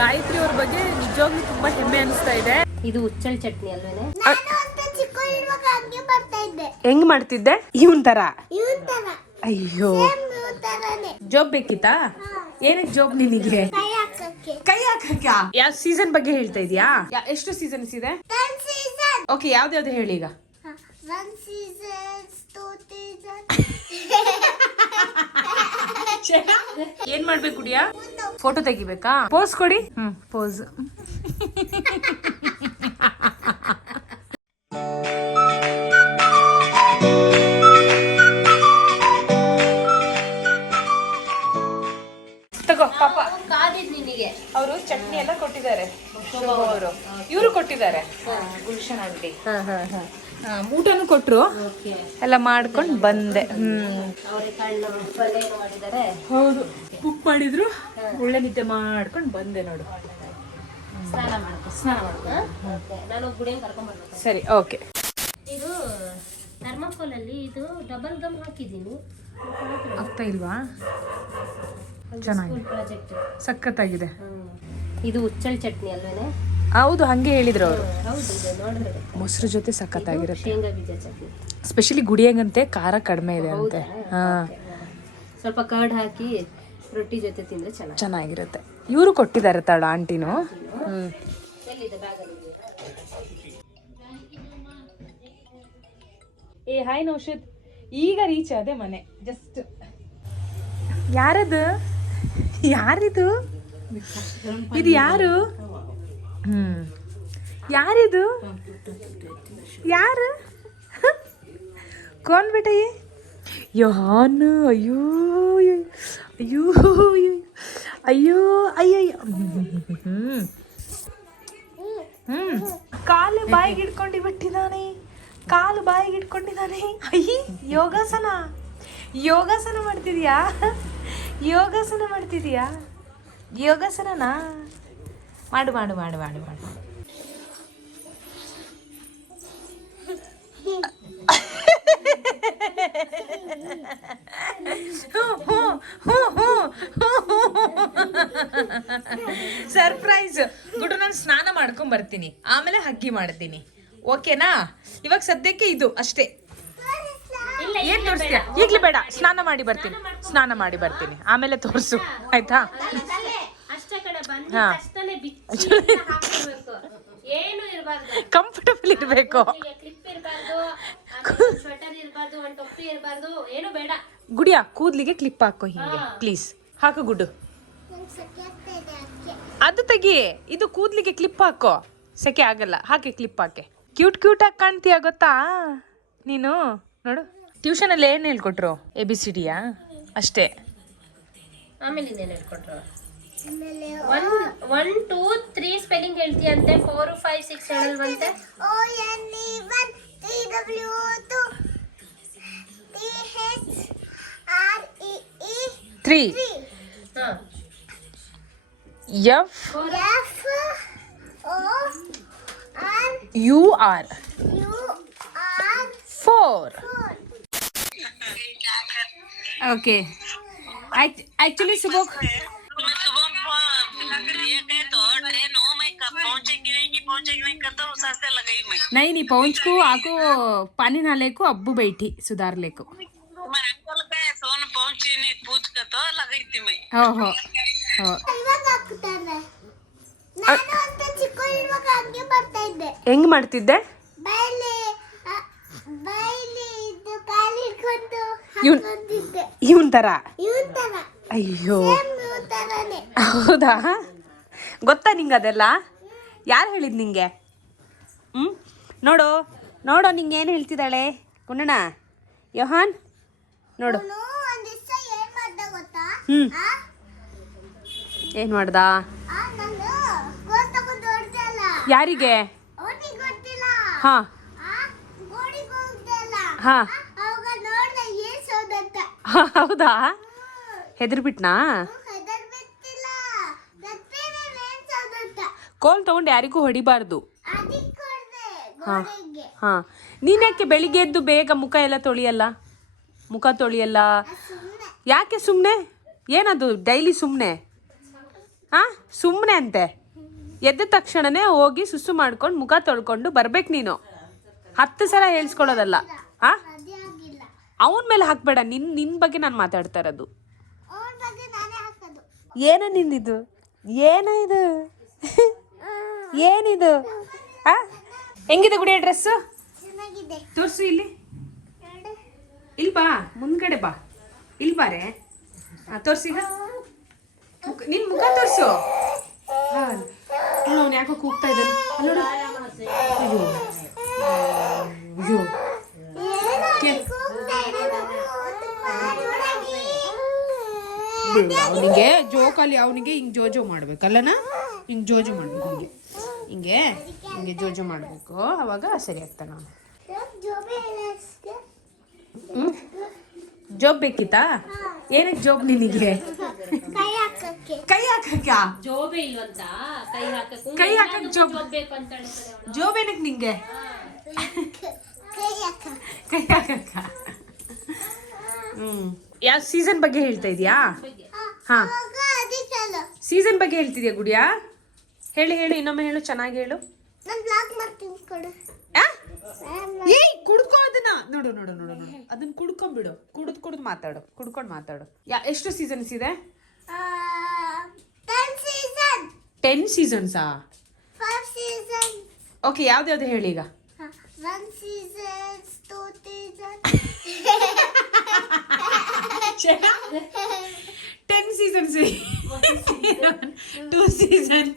ಗಾಯತ್ರಿ ಅವ್ರ ಬಗ್ಗೆ ನಿಜವಾಗ್ಲೂ ತುಂಬಾ ಹೆಮ್ಮೆ ಅನಿಸ್ತಾ ಇದೆ. ಇದು ಉಚ್ಚಲ್ ಚಟ್ನಿ ಅಲ್ವೇನೆ? ಹೆಂಗ್ ಮಾಡ್ತಿದ್ದೆ? ಇವನ್ ತರ. ಅಯ್ಯೋ, ಜಾಬ್ ಬೇಕಿತ್ತಾ? ಏನಕ್ಕೆ ಜಾಬ್ ನಿನಗೆ? ಕೈ ಹಾಕಕ್ಕ. ಯಾವ ಸೀಸನ್ ಬಗ್ಗೆ ಹೇಳ್ತಾ ಇದೀಯಾ? ಎಷ್ಟು ಸೀಸನ್ಸ್ ಇದೆ? ಓಕೆ, ಯಾವ್ದು ಹೇಳಿ ಈಗ. ಏನ್ ಮಾಡ್ಬೇಕು ಗುಡಿಯಾ? ಫೋಟೋ ತೆಗಿಬೇಕಾ? ಪೋಸ್ ಕೊಡಿ. ಪೋಸ್. ತಗೋ ಪಾಪ. ಅವರು ಚಟ್ನಿ ಎಲ್ಲ ಕೊಟ್ಟಿದ್ದಾರೆ. ಅವರು ಇವರು ಕೊಟ್ಟಿದ್ದಾರೆ, ಗುಲ್ಶನ್ ಆಂಟಿ. ಊಟನು ಕೊಟ್ರು, ಎಲ್ಲ ಮಾಡ್ಕೊಂಡು ಬಂದೆ. ಹೌದು, ಕುಕ್ ಮಾಡಿದ್ರು. ಒಳ್ಳೆ ನಿದ್ದೆ ಮಾಡ್ಕೊಂಡು ಬಂದೆ ನೋಡು. ಸ್ನಾನ ಮಾಡ್ಕೊಂಡು ಸರಿ, ಓಕೆ. ಇದು ಥರ್ಮಾಕೋಲ್ ಅಲ್ಲಿ ಇದು ಡಬಲ್ ಗಮ್ ಹಾಕಿದ್ದೀನಿ. ಆಗ್ತಾ ಇಲ್ವಾ? ಚೆನ್ನಾಗಿದೆ, ಸಖತ್ತಾಗಿದೆ. ಇದು ಉಚ್ಚಲ್ ಚಟ್ನಿ ಅಲ್ವೇನೆ? ಹೌದು, ಹಂಗೆ ಹೇಳಿದ್ರು ಅವರು. ನೋಡಿದ್ರೆ ಮೊಸರು ಜೊತೆ ಸಖತ್ತಾಗಿರುತ್ತೆ. ಶೇಂಗಾ ಬೀಜ ಚಟ್ನಿ ಸ್ಪೆಷಲಿ ಗುಡಿಯಂಗಂತೆ ಖಾರ ಕಡಿಮೆ ಇದೆ ಅಂತೆ. ಸ್ವಲ್ಪ ಕರ್ಡ್ ಹಾಕಿ ರೊಟ್ಟಿ ಜೊತೆ ತಿಂದ್ರೆ ಚೆನ್ನಾಗಿರುತ್ತೆ. ಇವರು ಕೊಟ್ಟಿದ್ದಾರೆ ತಡ ಆಂಟಿನು. ಏ ಹಾಯ್ ನೌಷದ್, ಈಗ ರೀಚ್ ಆದೆ ಮನೆ. ಜಸ್ಟ್ ಯಾರದು? ಯಾರಿದು? ಇದು ಯಾರು? ಯಾರಿದು? ಯಾರು? कौन बेटा ये? योहान. अयो अयो अयो अಯ್ಯಯ್ಯೋ. ಕಾಲು ಬಾಯಿಗೆ ಇಟ್ಕೊಂಡಿಬಿಟ್ಟಿದ್ದಾನೆ. ಕಾಲು ಬಾಯಿಗೆ ಇಟ್ಕೊಂಡಿದ್ದಾನೆ. ಅಯ್ಯ, ಯೋಗಾಸನ. ಯೋಗಾಸನ ಮಾಡ್ತಿದ್ಯಾ? ಯೋಗಾಸನ ಮಾಡ್ತಿದ್ಯಾ? ಯೋಗಾಸನನಾ? ಮಾಡು ಮಾಡು ಮಾಡು ಮಾಡು ಮಾಡು. ಸರ್ಪ್ರೈಸ್ ಗುಡು. ನಾನು ಸ್ನಾನ ಮಾಡ್ಕೊಂಡ್ ಬರ್ತೀನಿ, ಆಮೇಲೆ ಹಗ್ಗಿ ಮಾಡ್ತೀನಿ. ಓಕೆನಾ? ಇವಾಗ ಸದ್ಯಕ್ಕೆ ಇದು ಅಷ್ಟೇ. ಏನ್ ತೋರಿಸ್ತೀಯ? ಈಗ್ಲೇ ಬೇಡ, ಸ್ನಾನ ಮಾಡಿ ಬರ್ತೀನಿ, ಆಮೇಲೆ ತೋರಿಸು, ಆಯ್ತಾ? ಕಂಫರ್ಟಬಲ್ ಇರ್ಬೇಕು. ಗುಡಿಯಾ, ಕೂದ್ಲಿಗೆ ಕ್ಲಿಪ್ ಹಾಕೋ ಹಿಂಗೆ ಪ್ಲೀಸ್. ಹಾಕು ಗುಡ್ಡು. ಅದು ತೆಗಿ. ಇದು ಕೂದ್ಲಿಗೆ ಕ್ಲಿಪ್ ಹಾಕೋ, ಸೆಕೆ ಆಗಲ್ಲ. ಹಾಕಿ ಕ್ಲಿಪ್ ಹಾಕಿ. ಕ್ಯೂಟ್ ಕ್ಯೂಟ್ ಆಗಿ ಕಾಣ್ತೀಯ, ಗೊತ್ತಾ ನೀನು? ನೋಡು, ಟ್ಯೂಷನ್ ಅಲ್ಲಿ ಏನ್ ಹೇಳ್ಕೊಟ್ರು? ABCD ಅಷ್ಟೇ. ಆಮೇಲೆ ಇನ್ನೇನು ಹೇಳ್ಕೊಟ್ರು? 1 2 3 ಸ್ಪೆಲ್ಲಿಂಗ್ ಹೇಳ್ತೀಯಂತೆ. 4 5 6 ಹೇಳಲ್ವಂತೆ. ONE1 TW2 THREE 3 FOR 4. Okay. Actually सुबह नहीं पहुंच को आको पानी नाले को अब्बू बैठी सुधार ले को. हो ಹೆಂಗ್ ಮಾಡ್ತಿದ್ದೆ? ಇವನ್ ತರ. ಅಯ್ಯೋ, ಹೌದಾ? ಗೊತ್ತಾ ನಿಂಗೆ ಅದೆಲ್ಲ? ಯಾರು ಹೇಳಿದ್ ನಿಂಗೆ? ನೋಡು ನೋಡು, ನಿಂಗೆ ಏನು ಹೇಳ್ತಿದ್ದಾಳೆ ಗುಂಡಣ್ಣ? ಯೋಹಾನ್ ನೋಡು. ಏನ್ ಮಾಡ್ದ? ಯಾರಿಗೆ? ಹಾ ಹಾ, ಹೌದಾ? ಹೆದರ್ಬಿಟ್ನಾ? ಕೋಲ್ ತಗೊಂಡು ಯಾರಿಗೂ ಹೊಡಿಬಾರ್ದು. ಹಾ ಹಾ. ನೀನ್ಯಾಕೆ ಬೆಳಿಗ್ಗೆ ಎದ್ದು ಬೇಗ ಮುಖ ಎಲ್ಲ ತೊಳಿಯಲ್ಲ? ಮುಖ ತೊಳಿಯಲ್ಲ ಯಾಕೆ? ಸುಮ್ಮನೆ ಏನದು ಡೈಲಿ ಸುಮ್ಮನೆ? ಹಾ ಸುಮ್ಮನೆ ಅಂತೆ. ಎದ್ದ ತಕ್ಷಣನೇ ಹೋಗಿ ಸುಸ್ಸು ಮಾಡ್ಕೊಂಡು ಮುಖ ತೊಳ್ಕೊಂಡು ಬರ್ಬೇಕು ನೀನು. 10 ಸಲ ಹೇಳ್ಸ್ಕೊಳ್ಳೋದಲ್ಲ. ಹಾ ಅವನ ಮೇಲೆ ಹಾಕ್ಬೇಡ. ನಿನ್ನ ಬಗ್ಗೆ ನಾನು ಮಾತಾಡ್ತಾ ಇರೋದು. ಏನ ನಿಂದಿದು? ಏನ ಇದು? ಏನಿದು? ಹಾ ಹೆಂಗಿದೆ ಗುಡಿಯ ಡ್ರೆಸ್? ತೋರ್ಸು ಇಲ್ಲಿ. ಇಲ್ಲಿ ಬಾ, ಮುಂದ್ಗಡೆ ಬಾ. ಇಲ್ಲಿ ಬಾರೆ. ತೋರ್ಸಿಗ ನಿನ್ ಮುಖ ತೋರ್ಸು. ಅವನು ಯಾಕೋ ಕೂಗ್ತಾ ಇದ್ದಾನೆ. ಅವನಿಗೆ ಜೋಕಾಲಿ, ಅವನಿಗೆ ಹಿಂಗ್ ಜೋಜೋ ಮಾಡ್ಬೇಕಲ್ಲನ? ಹಿಂಗ್ ಜೋಜೋ ಮಾಡ್ಬೇಕು. ಹಿಂಗೆ ಹಿಂಗೆ ಜೋಜೋ ಮಾಡ್ಬೇಕು, ಅವಾಗ ಸರಿ ಆಗ್ತಾನ. ಜೋಬ್ ಬೇಕಿತ್ತಾ? ಏನಕ್ಕೆ ಜೋಬ್ ನಿನಗೆ? ಕೈ ಹಾಕಕ್ಕ ಜೋಬೆ ಇಲ್ವಂತ. ಕೈ ಹಾಕಕ್ ಜೋಬ್ ಬೇಕು ಅಂತ ಜೋಬ್ ಏನಕ್ಕೆ ನಿಂಗೆ? ಕೈ ಹಾಕಕ್ಕ. ಯಾವ ಸೀಸನ್ ಬಗ್ಗೆ ಹೇಳ್ತಾ ಇದೀಯಾ? ಹಾ ಸೀಸನ್ ಬಗ್ಗೆ ಹೇಳ್ತಿದ್ಯಾ ಗುಡಿಯಾ? ಹೇಳಿ ಇನ್ನೊಮ್ಮೆ ಹೇಳು, ಚೆನ್ನಾಗಿ ಹೇಳು. ಏಯ್ ಕುಡ್ಕೋ ಅದನ್ನ. ನೋಡು ಅದನ್ನ ಕುಡ್ಕೊಂಡ್ಬಿಡು. ಕುಡ್ದು ಮಾತಾಡು. ಕುಡ್ಕೊಂಡು ಎಷ್ಟು ಸೀಸನ್ಸ್ ಇದೆ? 10 ಸೀಸನ್ಸಾ? ಓಕೆ, ಯಾವ್ದು ಹೇಳಿ ಈಗ. 10 ಸೀಸನ್ಸ್, 2 ಸೀಸನ್,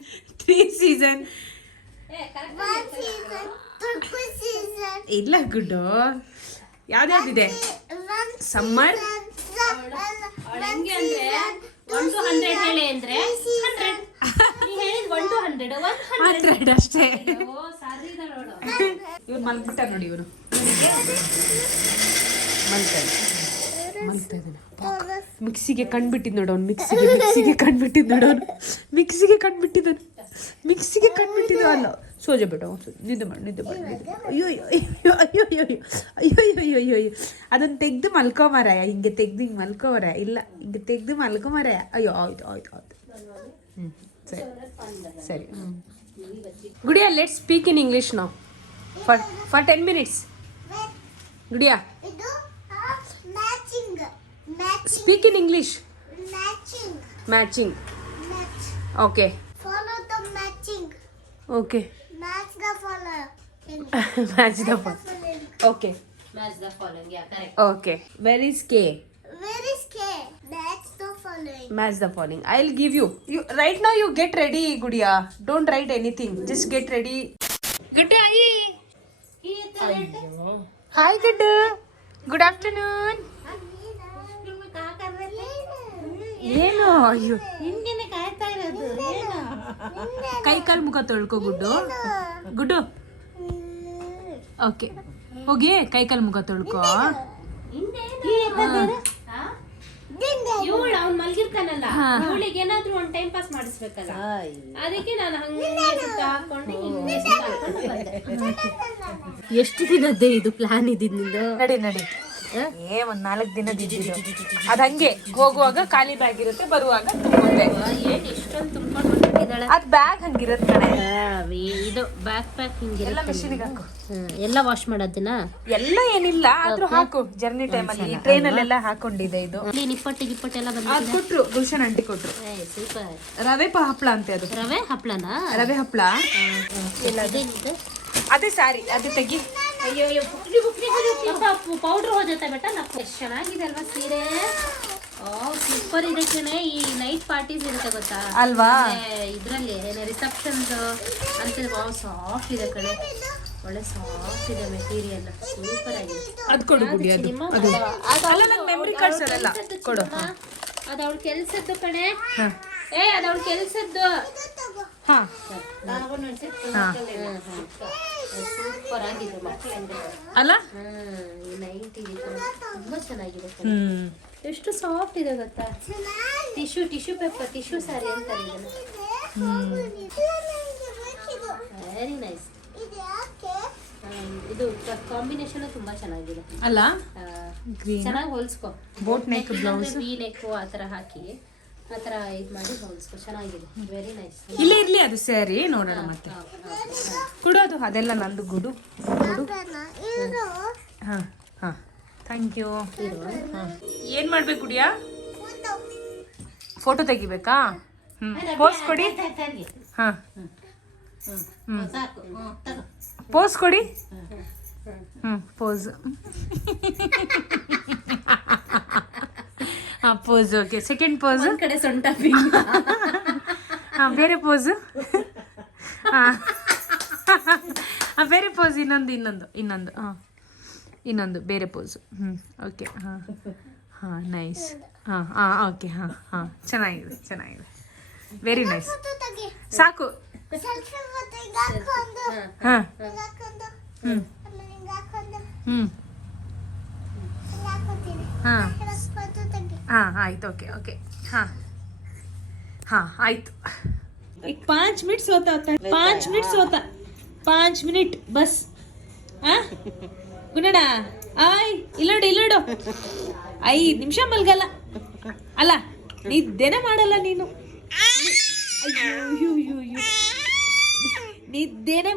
3 ಸೀಸನ್. ಇಲ್ಲ ಗುಡ್ಡು, ಯಾವ್ದಾವ್ದಿದೆ? ಸಮ್ಮರ್ 100 ಅಷ್ಟೇ. ಇವ್ರು ಮಲ್ಬಿಟ್ಟ ನೋಡಿ. ಇವನು ಮಲ್ತಾ ಇದ್ದಾನೆ. ಮಿಕ್ಸಿಗೆ ಕಣ್ಬಿಟ್ಟಿದ್ ನೋಡು ಅವ್ನು. ಮಿಕ್ಸಿಗೆ ಕಣ್ಬಿಟ್ಟಿದ್ ಅಲ್ಲ. ಸೋಜ ಬೇಡ, ನಿದ್ದೆ ಮಾಡಿ. ಅಯ್ಯೋ ಅದನ್ನ ತೆಗ್ದು ಮಲ್ಕೋಮರಾಯ. ಹಿಂಗೆ ತೆಗ್ದು ಹಿಂಗೆ ಮಲ್ಕೋಮರಾಯ. ಇಲ್ಲ, ಹಿಂಗೆ ತೆಗ್ದು ಮಲ್ಕೋಮರಾಯ. ಅಯ್ಯೋ ಆಯ್ತು. ಸರಿ. Gudiya, let's speak in English now for 10 minutes. Gudiya, speak in English. Matching. Okay. Follow the matching. Okay. Match the follower. Match the following. Okay. Match the following. Yeah, correct. Okay. Where is K? Where is K? Match the following. Match the following. I'll give you. Right now you get ready, Gudiya. Don't write anything. Just get ready. Good day. Hi, good afternoon. ಏನು? ಅಯ್ಯೋ, ಹಿಂಗೇನೆ ಕಾಯ್ತಾ ಇರೋದು. ಕೈ ಕಾಲು ಮುಖ ತೊಳ್ಕೊ ಗುಡ್ಡು. Okay, ಹೋಗಿ ಕೈ ಕಾಲು ಮುಖ ತೊಳ್ಕೊ. ಇವಳು ಅವ್ನು ಮಲ್ಗಿರ್ತಾನಲ್ಲ, ಇವಳಿಗೆ ಏನಾದ್ರೂ ಒಂದ್ ಟೈಮ್ ಪಾಸ್ ಮಾಡಿಸ್ಬೇಕಲ್ಲ, ಅದಕ್ಕೆ ನಾನು ಹಂಗೆ ಸುತ್ತ ಹಾಕೊಂಡು ಎಷ್ಟು ದಿನದ್ದೇ ಇದು ಪ್ಲಾನ್ ಇದ್ದಿದ್ದು? ನಡಿ. ಒಂದ್ 4 ದಿನದ ಅದ್ ಹಂಗೆ ಹೋಗುವಾಗ ಖಾಲಿ ಬ್ಯಾಗ್ ಇರುತ್ತೆ, ಬರುವಾಗ ತುಂಬುತ್ತೆ. ಏನ್ ಎಷ್ಟೊಂದು ತುಂಬ್ಕೊಂಡು ಬಂದ್ಬಿಟ್ಟಿದ್ದಾಳೆ. ಅದ್ ಬ್ಯಾಗ್ ಹಂಗಿರುತ್ತೆ ಕಣೆ. ಇದು ಬ್ಯಾಕ್ ಪ್ಯಾಕ್ ಎಲ್ಲ ಮಿಷಿನಿಗೆ ಹಾಕು. ಎಲ್ಲ ವಾಶ್ ಮಾಡೋದಿನ ಎಲ್ಲ ಏನಿಲ್ಲ, ಆದ್ರೂ ಹಾಕು. ಜರ್ನಿ ಟೈಮಲ್ಲಿ ಟ್ರೈನ್ ಅಲ್ಲೆಲ್ಲ ಹಾಕೊಂಡಿದೆ. ಇದು ನಿಪ್ಪಟ್ಟು ಗಿಪ್ಪಟ್ಟು ಎಲ್ಲ ಅದ್ ಕೊಟ್ರು, ಗುಲ್ಶನ್ ಆಂಟಿ ಕೊಟ್ರು. ಸೂಪರ್. ರವೆ ಹಪ್ಳ ಅಂತೆ ಅದು. ರವೆ ಹಪ್ಳನಾ? ರವೆ ಹಪ್ಳ. ಅದೇ ಸಾರಿ, ಅದೇ ತೆಗಿ. ಅಯ್ಯೋ ಪೌಡರ್ ಹೋಜಾತ ಬೇಟಾ. ಎಷ್ಟು ಚೆನ್ನಾಗಿದೆ ಅಲ್ವಾ ಸೀರೆ? ಸೂಪರ್ ಇದೆ ಕಣೆ. ಈ ನೈಟ್ ಪಾರ್ಟೀಸ್ ಇರುತ್ತೆ ಗೊತ್ತಾ ಅಲ್ವಾ? ಇದ್ರಲ್ಲಿ ರಿಸೆಪ್ಷನ್ಸ್ ಅಂತ ಸಾಫ್ಟ್ ಇದೆ ಕಣೆ. ಒಳ್ಳೆ ಸಾಫ್ಟ್ ಇದೆ ಮೆಟೀರಿಯಲ್, ಸೂಪರ್ ಆಗಿದೆ. ಅದ್ ಕೊಡು ಗುಡಿ. ಅದು ಮೆಮರಿ ಕಾರ್ಡ್ಸ್ ಅದೆಲ್ಲ ಕೊಡು. ಅದು ಅವಳ ಕೆಲ್ಸದ್ದು ಕಣೆ. ಅದು ಅವಳ ಕೆಲ್ಸದ್ದು. ಸೂಪರ್ ಆಗಿದೆ ಅಲ್ಲ? ತುಂಬಾ ಚೆನ್ನಾಗಿದೆ. ಎಷ್ಟು ಸಾಫ್ಟ್ ಇದೆ ಗೊತ್ತಾ? ಟಿಶ್ಯೂ ಪೇಪರ್, ಟಿಶ್ಯೂ ಸ್ಯಾರಿ ಅಂತಾರೆ ಇದನ್ನ. Very nice. ಇದು ಕಾಂಬಿನೇಷನ್ ತುಂಬಾ ಚೆನ್ನಾಗಿದೆ ಅಲ್ಲ? ಚೆನ್ನಾಗಿ ಹೊಲ್ಸ್ಕೊ. Boat neck blouse, V neck ಆ ತರ ಹಾಕಿ ಆ ಥರ ಇದು ಮಾಡಿ ಹೊಲಿಸ್ಕೊ, ಚೆನ್ನಾಗಿದೆ, ವೆರಿ ನೈಸ್. ಇಲ್ಲೇ ಇರ್ಲಿ ಅದು ಸ್ಯಾರಿ, ನೋಡೋಣ ಮತ್ತೆ. ಕೊಡೋದು ಅದೆಲ್ಲ ನಂದು ಗುಡು. ಇವರು ಹಾಂ ಹಾಂ, ಥ್ಯಾಂಕ್ ಯು. ಏನು ಮಾಡ್ಬೇಕು ಗುಡಿಯಾ? ಫೋಟೋ ತೆಗಿಬೇಕಾ? ಪೋಸ್ ಕೊಡಿ. ಹಾಂ ಸಾಕು, ತಗೋ. ಪೋಸ್ ಕೊಡಿ. ಪೋಸ್. ಹಾಂ, ಪೋಸ್. Okay, second pose. ಒಂದ್ ಕಡೆ ಸೊಂಟ ಹಾಂ, ಬೇರೆ ಪೋಸು. ಹಾಂ, ಬೇರೆ ಪೋಸ್. ಇನ್ನೊಂದು ಹಾಂ, ಇನ್ನೊಂದು ಬೇರೆ ಪೋಸು. ಓಕೆ. ಹಾಂ ನೈಸ್. ಹಾಂ ಓಕೆ. ಹಾಂ ಚೆನ್ನಾಗಿದೆ ವೆರಿ ನೈಸ್. ಸಾಕು. ಹಾಂ ಹಾಂ ಆಯ್ತು. ಓಕೆ. ಹಾಂ ಆಯ್ತು. ಈಗ 5 ಮಿನಿಟ್ಸ್ ಹೋತಾ 5 ಮಿನಿಟ್ ಬಸ್. ಹಾಂ ಗುಣಡ ಆಯ್ ಇಲ್ಲೋಡು 5 ನಿಮಿಷ ಮಲ್ಗಲ್ಲ ಅಲ್ಲ, ನಿದ್ದೆನೆ ಮಾಡಲ್ಲ ನೀನು. ಅಯ್ಯೋ ನಿದ್ದೆನೆ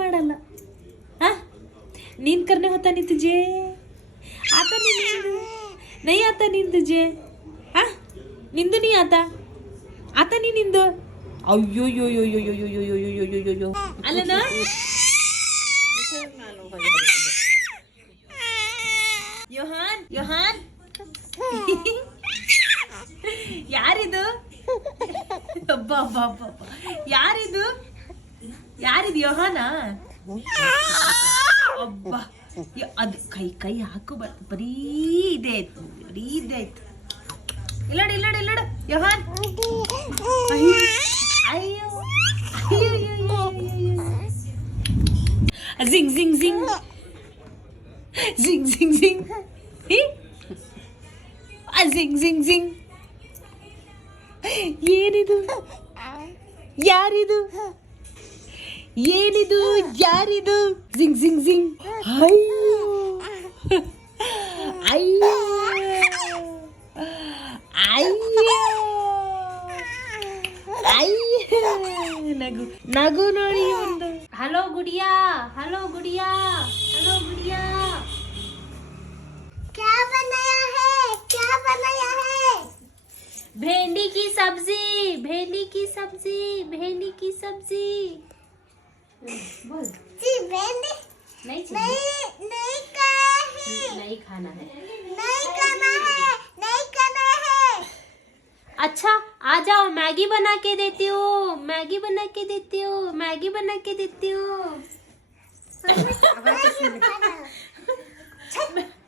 ಮಾಡಲ್ಲ. हाँ नींद करने होता नहीं तुझे? आता नहीं आता नींद तुझे? हाँ नींद नहीं आता नहीं नींद? अयो यो ಅಲ್ಲನಾ? ಯೋಹಾನ್ ಯಾರಿದು? ಯಾರಿದು ಯೋಹಾನ? ಅಬ್ಬಾ, ಅದು ಕೈ ಹಾಕು. ಬರೀ ಇದೆ ಆಯ್ತು. ಇಲ್ಲೋಡು ಯೋಹಾನ್. ಅಯ್ಯೋ ಜಿಂಗ್ ಜಿಂಗ್ ಜಿಂಗ್ ಜಿಂಗ್ ಜಿಂಗ್ ಜಿಂಗ್ ಜಿಂಗ್ ಜಿಂಗ್ ಜಿಂಗ್. ಏನಿದು? ಯಾರಿದು? ಜಿಂಗ್ ಜಿಂಗ್ ಜಿಂಗ್. ನಗು ನೋಡಿ ಒಂದು. ಹಲೋ ಗುಡಿಯಾ. क्या बनाया है? भिंडी की सब्जी. बोल। जी भिंडी नहीं चाहिए, नहीं खाया है, नहीं खाना है। नहीं खाना है। अच्छा आ जाओ, मैगी बना के देती हूँ।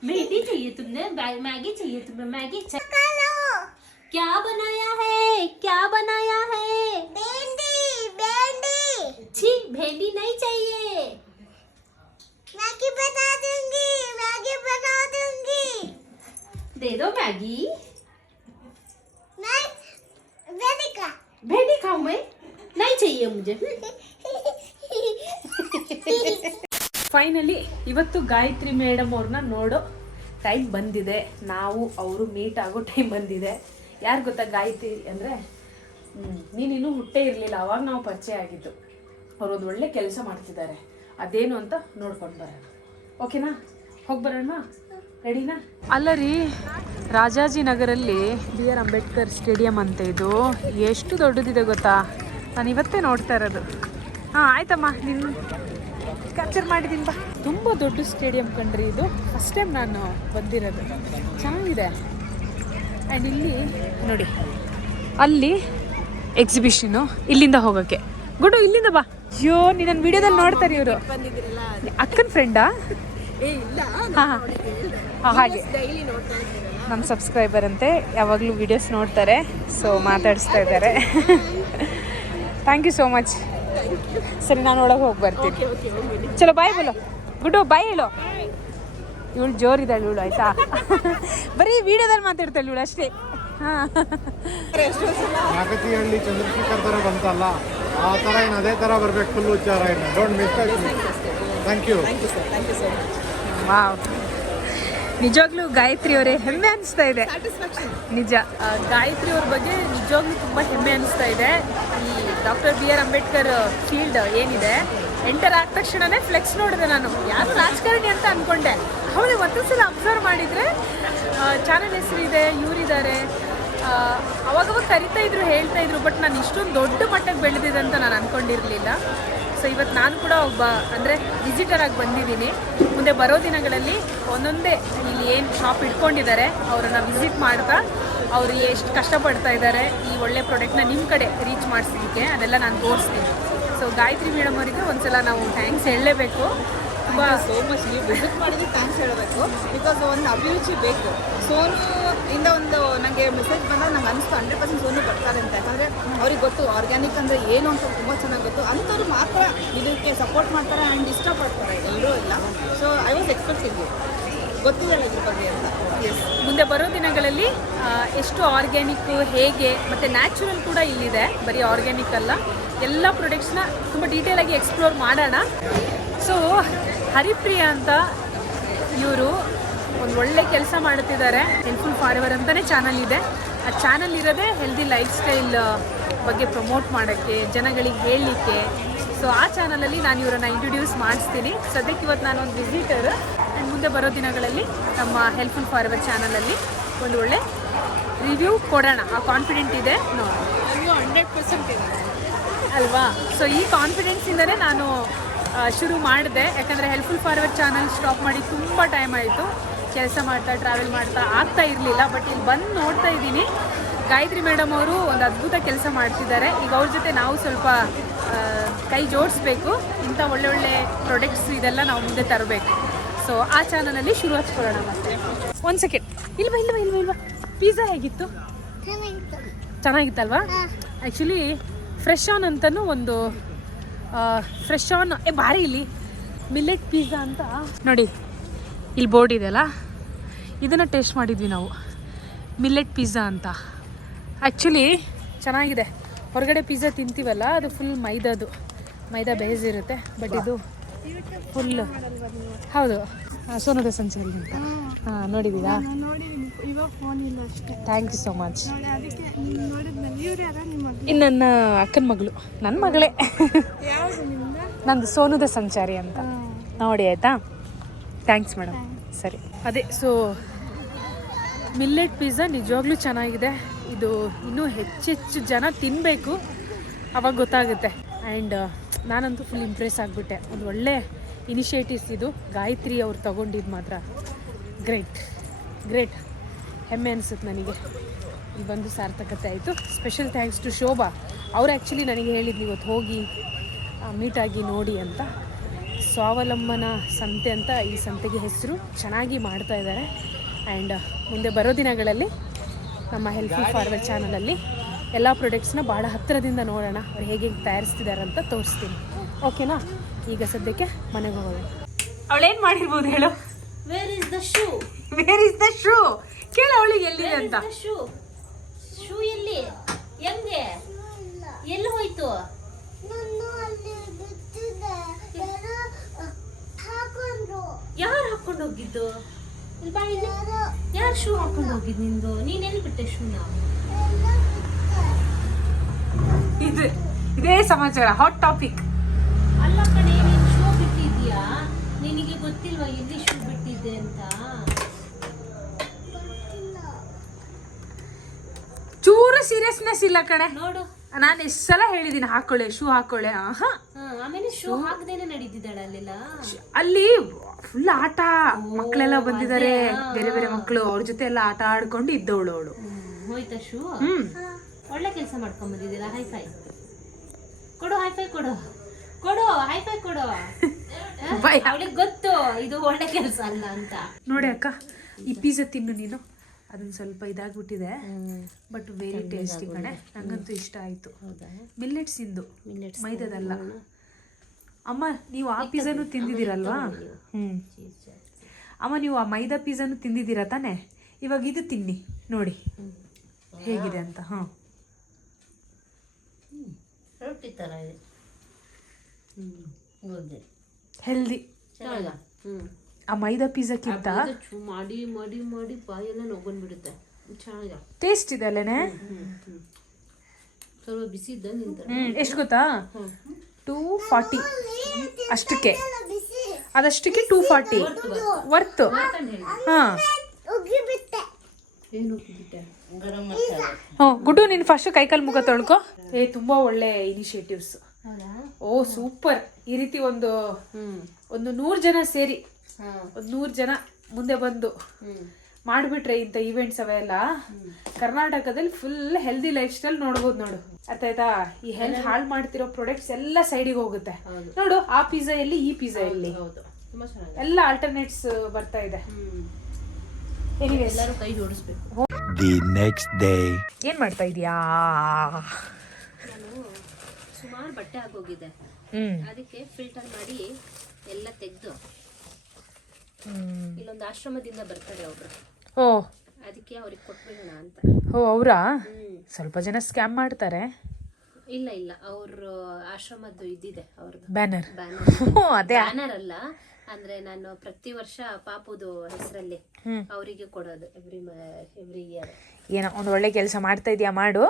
मेहंदी चाहिए तुमने? मैगी चाहिए तुम्हें? मैगी खा लो। क्या बनाया है? भिंडी छी, भेंडी नहीं चाहिए। मैगी बना दूंगी। दे दो मैगी। नहीं भेंडी खाऊं मैं? नहीं चाहिए मुझे। ಫೈನಲಿ ಇವತ್ತು ಗಾಯತ್ರಿ ಮೇಡಮ್ ಅವ್ರನ್ನ ನೋಡೋ ಟೈಮ್ ಬಂದಿದೆ. ನಾವು ಅವರು ಮೀಟ್ ಆಗೋ ಟೈಮ್ ಬಂದಿದೆ. ಯಾರು ಗೊತ್ತಾ ಗಾಯತ್ರಿ ಅಂದರೆ, ನೀನಿನ್ನೂ ಹುಟ್ಟೇ ಇರಲಿಲ್ಲ ಅವಾಗ ನಾವು ಪರಿಚಯ ಆಗಿದ್ದು. ಅವರೊಂದು ಒಳ್ಳೆ ಕೆಲಸ ಮಾಡ್ತಿದ್ದಾರೆ, ಅದೇನು ಅಂತ ನೋಡ್ಕೊಂಡು ಬರೋಣ. ಓಕೆನಾ? ಹೋಗಿ ಬರೋಣ. ರೆಡಿನಾ? ಅಲ್ಲ ರೀ, ರಾಜಾಜಿನಗರಲ್ಲಿ BR ಅಂಬೇಡ್ಕರ್ ಸ್ಟೇಡಿಯಂ ಅಂತ. ಇದು ಎಷ್ಟು ದೊಡ್ಡದಿದೆ ಗೊತ್ತಾ? ನಾನು ಇವತ್ತೇ ನೋಡ್ತಾ ಇರೋದು. ಹಾಂ ಆಯ್ತಮ್ಮ, ನಿನ್ನ ಕ್ಯಾಪ್ಚರ್ ಮಾಡಿದ್ದೀನಿ ಬಾ. ತುಂಬ ದೊಡ್ಡ ಸ್ಟೇಡಿಯಂ ಕಂಡ್ರಿ ಇದು. ಫಸ್ಟ್ ಟೈಮ್ ನಾನು ಬಂದಿರೋದು. ಚೆನ್ನಾಗಿದೆ. ಆ್ಯಂಡ್ ಇಲ್ಲಿ ನೋಡಿ, ಅಲ್ಲಿ ಎಕ್ಸಿಬಿಷನು. ಇಲ್ಲಿಂದ ಹೋಗೋಕ್ಕೆ ಗುಡು, ಇಲ್ಲಿಂದ ಬಾ. ಅಯ್ಯೋ, ನೀನು ನನ್ನ ವಿಡಿಯೋದಲ್ಲಿ ನೋಡ್ತಾರೆ ಇವರು. ಅಕ್ಕನ ಫ್ರೆಂಡಾ? ಹಾಂ ಹಾಗೆ ನಮ್ಮ ಸಬ್ಸ್ಕ್ರೈಬರ್ ಅಂತೆ, ಯಾವಾಗಲೂ ವಿಡಿಯೋಸ್ ನೋಡ್ತಾರೆ. ಸೊ ಮಾತಾಡಿಸ್ತಾ ಇದ್ದಾರೆ. Thank you so much. ಸರಿ, ನಾನು ಒಳಗೆ ಹೋಗಿ ಬರ್ತೀನಿ. ಚಲೋ ಬಾಯ್ ಬೋಲೋ ಗುಡ್ಡು, ಬಾಯ್ ಹೇಳೋ. ಇವಳು ಜೋರಿದ್ದಾಳೆ ಇವಳು, ಆಯ್ತಾ? ಬರೀ ವಿಡಿಯೋದಲ್ಲಿ ಮಾತಾಡ್ತಾಳೆ ಇವಳು ಅಷ್ಟೇ. ಹಾಂ, ನಾಗತಿಹಳ್ಳಿ ಚಂದ್ರಶೇಖರ್ ಥರ ಬಂತಲ್ಲ, ಆ ಥರ ಏನು ಅದೇ ಥರ ಬರಬೇಕು. ಫುಲ್ ಉಚ್ಚಾರ ಏನು. Don't miss that. Thank you. Wow. ನಿಜವಾಗ್ಲೂ ಗಾಯತ್ರಿ ಅವರೇ ಹೆಮ್ಮೆ ಅನಿಸ್ತಾ ಇದೆ. ನಿಜ ಗಾಯತ್ರಿ ಅವ್ರ ಬಗ್ಗೆ ನಿಜವಾಗ್ಲೂ ತುಂಬ ಹೆಮ್ಮೆ ಅನಿಸ್ತಾ ಇದೆ. ಈ ಡಾಕ್ಟರ್ BR ಅಂಬೇಡ್ಕರ್ ಫೀಲ್ಡ್ ಏನಿದೆ, ಎಂಟರ್ ಆದ ತಕ್ಷಣನೇ ಫ್ಲೆಕ್ಸ್ ನೋಡಿದೆ ನಾನು, ಯಾರು ರಾಜಕಾರಣಿ ಅಂತ ಅಂದ್ಕೊಂಡೆ. ಹೌದು, ಮತ್ತೊಂದ್ಸಲ ಅಬ್ಸರ್ವ್ ಮಾಡಿದರೆ ಚಾನಲ್ ಹೆಸರು ಇದೆ, ಇವರಿದ್ದಾರೆ, ಅವಾಗವಾಗ ಕರಿತಾ ಇದ್ರು, ಹೇಳ್ತಾ ಇದ್ರು. ಬಟ್ ನಾನು ಇಷ್ಟೊಂದು ದೊಡ್ಡ ಮಟ್ಟಕ್ಕೆ ಬೆಳೆದಿದೆ ಅಂತ ನಾನು ಅಂದ್ಕೊಂಡಿರಲಿಲ್ಲ. ಸೊ ಇವತ್ತು ನಾನು ಕೂಡ ಒಬ್ಬ ಅಂದರೆ ವಿಸಿಟರಾಗಿ ಬಂದಿದ್ದೀನಿ. ಮುಂದೆ ಬರೋ ದಿನಗಳಲ್ಲಿ ಒಂದೊಂದೇ ಇಲ್ಲಿ ಏನು ಶಾಪ್ ಇಟ್ಕೊಂಡಿದ್ದಾರೆ ಅವರನ್ನು ವಿಸಿಟ್ ಮಾಡ್ತಾ ಅವರು ಎಷ್ಟು ಕಷ್ಟಪಡ್ತಾ ಇದ್ದಾರೆ ಈ ಒಳ್ಳೆ ಪ್ರಾಡಕ್ಟ್ನ ನಿಮ್ಮ ಕಡೆ ರೀಚ್ ಮಾಡಿಸಲಿಕ್ಕೆ, ಅದೆಲ್ಲ ನಾನು ತೋರಿಸ್ತೀನಿ. ಸೊ ಗಾಯತ್ರಿ ಮೇಡಮ್ ಅವರಿಗೆ ಒಂದ್ಸಲ ನಾವು ಥ್ಯಾಂಕ್ಸ್ ಹೇಳಲೇಬೇಕು. ತುಂಬ ಸೋ ಮಚ್ ನೀವು ವಿಸಿಟ್ ಮಾಡಿದ್ರೆ ಥ್ಯಾಂಕ್ಸ್ ಹೇಳಬೇಕು. ಬಿಕಾಸ್ ಒಂದು ಅಭಿರುಚಿ ಬೇಕು. ಸೋನು ಇಂದ ಒಂದು ನನಗೆ ಮೆಸೇಜ್ ಬಂದಾಗ ನಂಗೆ ಅನಿಸ್ತು 100% ಸೋನು ಬರ್ತಾರೆ ಅಂತ. ಯಾಕಂದರೆ ಅವ್ರಿಗೆ ಗೊತ್ತು ಆರ್ಗ್ಯಾನಿಕ್ ಅಂದರೆ ಏನು ಅಂತ ತುಂಬ ಚೆನ್ನಾಗಿ ಗೊತ್ತು. ಅಂಥವ್ರು ಮಾತ್ರ ಇದಕ್ಕೆ ಸಪೋರ್ಟ್ ಮಾಡ್ತಾರೆ ಆ್ಯಂಡ್ ಇಷ್ಟಪಡ್ತಾರೆ, ಎಲ್ಲರೂ ಇಲ್ಲ. ಸೊ ಐ ವಾಸ್ ಎಕ್ಸ್ಪೆಕ್ಟಿಂಗ್ ಗೊತ್ತಿಲ್ಲ ಇದ್ರ ಬಗ್ಗೆ ಅಂತ. ಎಸ್, ಮುಂದೆ ಬರೋ ದಿನಗಳಲ್ಲಿ ಎಷ್ಟು ಆರ್ಗ್ಯಾನಿಕ್ ಹೇಗೆ ಮತ್ತು ನ್ಯಾಚುರಲ್ ಕೂಡ ಇಲ್ಲಿದೆ, ಬರೀ ಆರ್ಗ್ಯಾನಿಕ್ ಅಲ್ಲ, ಎಲ್ಲ ಪ್ರಾಡಕ್ಟ್ಸ್ನ ತುಂಬ ಡೀಟೇಲಾಗಿ ಎಕ್ಸ್ಪ್ಲೋರ್ ಮಾಡೋಣ. ಸೊ ಹರಿಪ್ರಿಯಾ ಅಂತ ಇವರು ಒಂದು ಒಳ್ಳೆ ಕೆಲಸ ಮಾಡುತ್ತಿದ್ದಾರೆ. ಹೆಲ್ಪ್ಫುಲ್ ಫಾರ್ ಎವರ್ ಅಂತಲೇ ಚಾನಲ್ ಇದೆ. ಆ ಚಾನಲ್ ಇರೋದೇ ಹೆಲ್ದಿ ಲೈಫ್ ಸ್ಟೈಲ್ ಬಗ್ಗೆ ಪ್ರಮೋಟ್ ಮಾಡೋಕ್ಕೆ, ಜನಗಳಿಗೆ ಹೇಳಲಿಕ್ಕೆ. ಸೊ ಆ ಚಾನಲಲ್ಲಿ ನಾನು ಇವರನ್ನು ಇಂಟ್ರೊಡ್ಯೂಸ್ ಮಾಡಿಸ್ತೀನಿ. ಸದ್ಯಕ್ಕೆ ಇವತ್ತು ನಾನು ಒಂದು ವಿಸಿಟರ್. ಆ್ಯಂಡ್ ಮುಂದೆ ಬರೋ ದಿನಗಳಲ್ಲಿ ನಮ್ಮ ಹೆಲ್ಪ್ಫುಲ್ ಫಾರ್ ಎವರ್ ಚಾನಲಲ್ಲಿ ಒಂದು ಒಳ್ಳೆ ರಿವ್ಯೂ ಕೊಡೋಣ, ಆ ಕಾನ್ಫಿಡೆಂಟ್ ಇದೆ. ನೋಡಿ 100% ಇದೆ ಅಲ್ವಾ? ಸೊ ಈ ಕಾನ್ಫಿಡೆನ್ಸಿಂದಲೇ ನಾನು ಶುರು ಮಾಡಿದೆ. ಯಾಕಂದರೆ helpful for ever channel stop ಮಾಡಿ ತುಂಬ ಟೈಮ್ ಆಯಿತು. ಕೆಲಸ ಮಾಡ್ತಾ ಟ್ರಾವೆಲ್ ಮಾಡ್ತಾ ಆಗ್ತಾ ಇರಲಿಲ್ಲ. ಬಟ್ ಇಲ್ಲಿ ಬಂದು ನೋಡ್ತಾ ಇದ್ದೀನಿ, ಗಾಯತ್ರಿ ಮೇಡಮ್ ಅವರು ಒಂದು ಅದ್ಭುತ ಕೆಲಸ ಮಾಡ್ತಿದ್ದಾರೆ. ಈಗ ಅವ್ರ ಜೊತೆ ನಾವು ಸ್ವಲ್ಪ ಕೈ ಜೋಡಿಸ್ಬೇಕು. ಇಂಥ ಒಳ್ಳೆ ಪ್ರಾಡಕ್ಟ್ಸ್ ಇದೆಲ್ಲ ನಾವು ಮುಂದೆ ತರಬೇಕು. ಸೊ ಆ ಚಾನಲಲ್ಲಿ ಶುರು ಹಚ್ಕೊಳ್ಳೋಣ. ಮತ್ತೆ ಒಂದು ಸೆಕೆಂಡ್, ಇಲ್ವಾ ಪಿಜ್ಜಾ ಹೇಗಿತ್ತು? ಚೆನ್ನಾಗಿತ್ತಲ್ವಾ? ಆ್ಯಕ್ಚುಲಿ ಫ್ರೆಶ್ ಆನ್ ಅಂತಲೂ ಒಂದು ಫ್ರೆಶ್ ಆನ್ ಭಾರಿ ಇಲ್ಲಿ ಮಿಲ್ಲೆಟ್ ಪಿಜ್ಜಾ ಅಂತ ನೋಡಿ, ಇಲ್ಲಿ ಬೋರ್ಡ್ ಇದೆಯಲ್ಲ, ಇದನ್ನು ಟೇಸ್ಟ್ ಮಾಡಿದ್ವಿ ನಾವು, ಮಿಲ್ಲೆಟ್ ಪಿಜ್ಜಾ ಅಂತ. ಆ್ಯಕ್ಚುಲಿ ಚೆನ್ನಾಗಿದೆ. ಹೊರಗಡೆ ಪಿಜ್ಜಾ ತಿಂತೀವಲ್ಲ, ಅದು ಫುಲ್ ಮೈದಾ ಬೇಯಿಸಿರುತ್ತೆ. ಬಟ್ ಇದು ಫುಲ್ ಹೌದು, ಸೋನುದ ಸಂಚಾರಿ ಅಂತ. ಹಾಂ, ನೋಡಿದ್ದೀರಾ? Thank you so much. ಇನ್ನು ನನ್ನ ಅಕ್ಕನ ಮಗಳು, ನನ್ನ ಮಗಳೇ. ನಂದು ಸೋನುದ ಸಂಚಾರಿ ಅಂತ. ನೋಡಿ ಆಯಿತಾ? Thanks madam. ಸರಿ, ಅದೇ. ಸೊ ಮಿಲ್ಲೆಟ್ ಪಿಜ್ಜಾ ನಿಜವಾಗ್ಲೂ ಚೆನ್ನಾಗಿದೆ. ಇದು ಇನ್ನೂ ಹೆಚ್ಚೆಚ್ಚು ಜನ ತಿನ್ನಬೇಕು, ಅವಾಗ ಗೊತ್ತಾಗುತ್ತೆ. ಆ್ಯಂಡ್ ನಾನಂತೂ ಫುಲ್ ಇಂಪ್ರೆಸ್ ಆಗಿಬಿಟ್ಟೆ. ಒಂದು ಒಳ್ಳೆ ಇನಿಷಿಯೇಟಿವ್ಸ್ ಇದು ಗಾಯತ್ರಿ ಅವ್ರು ತೊಗೊಂಡಿದ್ದು ಮಾತ್ರ ಗ್ರೇಟ್. ಹೆಮ್ಮೆ ಅನಿಸುತ್ತೆ ನನಗೆ. ಇಲ್ಲಿ ಬಂದು ಸಾರ್ಥಕತೆ ಆಯಿತು. Special thanks to Shobha. ಅವ್ರು ಆ್ಯಕ್ಚುಲಿ ನನಗೆ ಹೇಳಿದ್ದು ಇವತ್ತು ಹೋಗಿ ಮೀಟಾಗಿ ನೋಡಿ ಅಂತ. ಸ್ವಾವಲಂಬನ ಸಂತೆ ಅಂತ ಈ ಸಂತೆಗೆ ಹೆಸರು. ಚೆನ್ನಾಗಿ ಮಾಡ್ತಾ ಇದ್ದಾರೆ. ಆ್ಯಂಡ್ ಮುಂದೆ ಬರೋ ದಿನಗಳಲ್ಲಿ ನಮ್ಮ ಹೆಲ್ಪ್ಫುಲ್ ಫಾರ್ವರ್ಡ್ ಚಾನಲಲ್ಲಿ ಎಲ್ಲ ಪ್ರಾಡಕ್ಟ್ಸ್ನ ಭಾಳ ಹತ್ತಿರದಿಂದ ನೋಡೋಣ, ಅವ್ರು ಹೇಗೆ ತಯಾರಿಸ್ತಿದ್ದಾರೆ ಅಂತ ತೋರಿಸ್ತೀನಿ. ಓಕೆನಾ? ಈಗ ಸದ್ಯಕ್ಕೆ ಮನೆಗೆ ಹೋಗೋಣ. ಅವಳೇನು ಮಾಡಿರ್ಬೋದು ಹೇಳು? Where is the shoe? Where is the shoe? ಕೇಳ ಅವಳಿಗೆ ಎಲ್ಲಿದೆ ಅಂತ. ಶೂ ಎಲ್ಲಿ? ಹೆಂಗೆ? ಎಲ್ಲಿ ಹೋಯ್ತು? ಯಾರು ಹಾಕೊಂಡು ಹೋಗಿದ್ದು? ಯಾರು ಶೂ ಹಾಕೊಂಡು ಹೋಗಿದ್ದು ನಿಂದು? ನೀನ್ ಎಲ್ಲಿ ಬಿಟ್ಟೆ ಶೂನ? ಇದೇ ಸಮಾಚಾರ, ಹಾಟ್ ಟಾಪಿಕ್. ಅಲ್ಲ ಕಣೆ, ನೀನ್ ಶೂ ಬಿಟ್ಟಿದ್ಯಾ? ನಿನಗೆ ಗೊತ್ತಿಲ್ವಾ ಎಲ್ಲಿ ಶೂ ಬಿಟ್ಟಿದ್ದೆ ಅಂತ? ಚೂರು ಸೀರಿಯಸ್ನೆಸ್ ಇಲ್ಲ ಕಣೆ. ನೋಡು, ನಾನು ಎಷ್ಟು ಸಲ ಹೇಳಿದ್ದೀನಿ ಹಾಕೊಳ್ಳೆ, ಶೂ ಹಾಕೊಳ್ಳೆ. ಆಮೇಲೆ ಶೂ ಹಾಕದೇನೆ ನಡೀತಿದ್ದಾಳೆ ಅಲ್ಲೆಲ್ಲ. ಅಲ್ಲಿ ಫುಲ್ ಆಟ, ಮಕ್ಕಳೆಲ್ಲ ಬಂದಿದ್ದಾರೆ, ಬೇರೆ ಬೇರೆ ಮಕ್ಕಳು, ಅವ್ರ ಜೊತೆ ಎಲ್ಲ ಆಟ ಆಡ್ಕೊಂಡು ಇದ್ದವಳು ಅವಳು. ಹೋಯ್ತಾ ಶೂ? ಒಳ್ಳೆ ಕೆಲಸ ಮಾಡ್ಕೊಂಡ್ ಬಂದಿದ್ದೀರಾ. ಹೈಫೈ ಕೊಡು, ಹೈಫೈ ಕೊಡು, ಹೈಫೈ ಕೊಡು. ಅವಳಿಗೆ ಗೊತ್ತು ಇದು ಒಳ್ಳೆ ಕೆಲಸ ಅಲ್ಲ ಅಂತ. ನೋಡಿ ಅಕ್ಕ, ಈ ಪಿಜ್ಜಾ ತಿನ್ನು ನೀನು. ಅದನ್ನ ಸ್ವಲ್ಪ ಇದಾಗ್ಬಿಟ್ಟಿದೆ, ಬಟ್ ವೆರಿ ಟೇಸ್ಟಿ ಕಣೆ. ನಂಗಂತೂ ಇಷ್ಟ ಆಯ್ತು. ಮಿಲ್ಲೆಟ್ಸ್ ಇಂದು, ಮೈದಾದಲ್ಲ. ಅಮ್ಮ ನೀವು ಆ ಪಿಜ್ಜಾನು ತಿಂದಿದ್ದೀರಲ್ವಾ? ಅಮ್ಮ ನೀವು ಆ ಮೈದಾ ಪಿಜ್ಜಾನು ತಿಂದಿದ್ದೀರಾ ತಾನೆ? ಇವಾಗ ಇದು ತಿನ್ನಿ ನೋಡಿ ಹೇಗಿದೆ ಅಂತ. ರೊಟ್ಟಿ ತರ ಇದೆ. ಹೆಲ್ದಿ. ಆ ಮೈದಾ ಪಿಜ್ಜಾಕ್ಕಿಂತ ಮಾಡಿ ಮಾಡಿ ಮಾಡಿ ಬಾಯೆಲ್ಲ ನೋಗೊಂಡ್ಬಿಡುತ್ತೆ. ಚೆನ್ನಾಗಿದೆ, ಟೇಸ್ಟ್ ಇದೆ ಅಲ್ಲೇನೆ. ಸ್ವಲ್ಪ ಬಿಸಿ ಇದ್ದ ನಿಂತ. ಎಷ್ಟು ಗೊತ್ತಾ, 240 ಅಷ್ಟಕ್ಕೆ, ಅದಷ್ಟಕ್ಕೆ 240 ವರ್ತ್. ಹಾ ಏನು ಉಪ್ಪಿಬಿಟ್ಟೆ. ಗುಡ್ಡು ನೀನು ಫಸ್ಟ್ ಕೈಕಾಲು ಮುಖ ತೊಳ್ಕೊ. ತುಂಬಾ ಒಳ್ಳೆ ಇನಿಷಿಯೇಟಿವ್ಸ್. ಓ ಸೂಪರ್. ಈ ರೀತಿ ಒಂದು 100 ಜನ ಸೇರಿ, 100 ಜನ ಮುಂದೆ ಬಂದು ಮಾಡ್ಬಿಟ್ರೆ ಇಂಥ ಈವೆಂಟ್ಸ್ ಅವೆಲ್ಲ ಕರ್ನಾಟಕದಲ್ಲಿ ಫುಲ್ ಹೆಲ್ದಿ ಲೈಫ್ ಸ್ಟೈಲ್ ನೋಡ್ಬೋದು ನೋಡು. ಅರ್ಥ ಆಯ್ತಾ? ಈ ಹೆಲ್ತ್ ಹಾಳು ಮಾಡ್ತಿರೋ ಪ್ರಾಡಕ್ಟ್ಸ್ ಎಲ್ಲ ಸೈಡಿಗೆ ಹೋಗುತ್ತೆ ನೋಡು. ಆ ಪಿಜ್ಜಾ ಎಲ್ಲಿ, ಈ ಪಿಜ್ಜಾ ಎಲ್ಲಿ, ಎಲ್ಲ ಆಲ್ಟರ್ನೇಟ್ಸ್ ಬರ್ತಾ ಇದೆ. ಎಲ್ಲರೂ ಕೈ ಜೋಡಿಸ್ಬೇಕು. The next day. ಏನ್ ಮಾಡ್ತಾ ಇದೀಯಾ? ನಾನು ಸುಮಾರು ಬಟ್ಟೆ ಆಗೋಗಿದೆ, ಅದಕ್ಕೆ ಫಿಲ್ಟರ್ ಮಾಡಿ ಎಲ್ಲ ತೆಗೆದು ಇಲ್ಲೊಂದು ಆಶ್ರಮದಿಂದ ಬರ್ತಾರೆ ಒಬ್ರು, ಓ ಅದಕ್ಕೆ ಅವ್ರಿಗೆ ಕೊಟ್ಬಿಡೋಣ ಅಂತ. ಓ ಅವರಾ? ಸ್ವಲ್ಪ ಜನ ಸ್ಕ್ಯಾಮ್ ಮಾಡ್ತಾರೆ. ಇಲ್ಲ ಇಲ್ಲ, ಅವ್ರ ಆಶ್ರಮದ್ದು ಇದ್ದಿದೆ ಅವ್ರದ್ದು ಬ್ಯಾನರ್. ಅದೇ ಬ್ಯಾನರ್ ಅಲ್ಲ, ಅಂದ್ರೆ ನಾನು ಪ್ರತಿ ವರ್ಷ ಪಾಪುದು ಹೆಸರಲ್ಲಿ ಅವರಿಗೆ ಕೊಡೋದು ಎವ್ರಿ ಇಯರ್. ಏನೋ ಒಂದು ಒಳ್ಳೆ ಕೆಲಸ ಮಾಡ್ತಾ ಇದೀಯಾ, ಮಾಡು.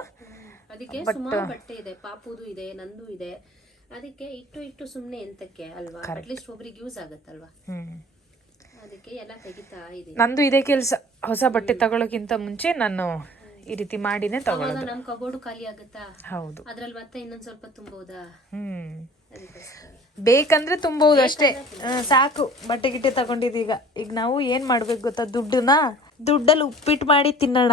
ಅದಕ್ಕೆ ಸುಮಾರು ಬಟ್ಟೆ ಇದೆ, ಪಾಪುದು ಇದೆ, ನಂದು ಇದೆ. ಅದಕ್ಕೆ ಇಟ್ಟು ಸುಮ್ನೆ ಎಂತಕ್ಕೆ ಅಲ್ವಾ, ಅಟ್ಲೀಸ್ಟ್ ಒಬ್ರಿಗೆ ಯೂಸ್ ಆಗತ್ತಲ್ವಾ, ಅದಕ್ಕೆ ಎಲ್ಲ ತೆಗಿತಾ ಇದೆ. ನಂದು ಇದೇ ಕೆಲಸ, ಹೊಸ ಬಟ್ಟೆ ತಗೊಳ್ಳೋಕ್ಕಿಂತ ಮುಂಚೆ ನಾನು ಈ ರೀತಿ ಮಾಡಿನೇ ತಗೊಳ್ಳೋದು. ನಮ್ ಕಬೋರ್ಡು ಖಾಲಿ ಆಗುತ್ತಾ? ಹೌದು. ಅದ್ರಲ್ಲಿ ಮತ್ತೆ ಇನ್ನೊಂದ್ ಸ್ವಲ್ಪ ತುಂಬಬಹುದಾ? ಬೇಕಂದ್ರೆ ತುಂಬಬಹುದು ಅಷ್ಟೇ, ಸಾಕು. ಬಟ್ಟೆ ಗಿಟ್ಟೆ ತಗೊಂಡಿದ್ದೀಗ. ಈಗ ನಾವು ಏನ್ ಮಾಡ್ಬೇಕು ಗೊತ್ತಾ, ದುಡ್ಡಲ್ಲಿ ಉಪ್ಪಿಟ್ಟು ಮಾಡಿ ತಿನ್ನೋಣ.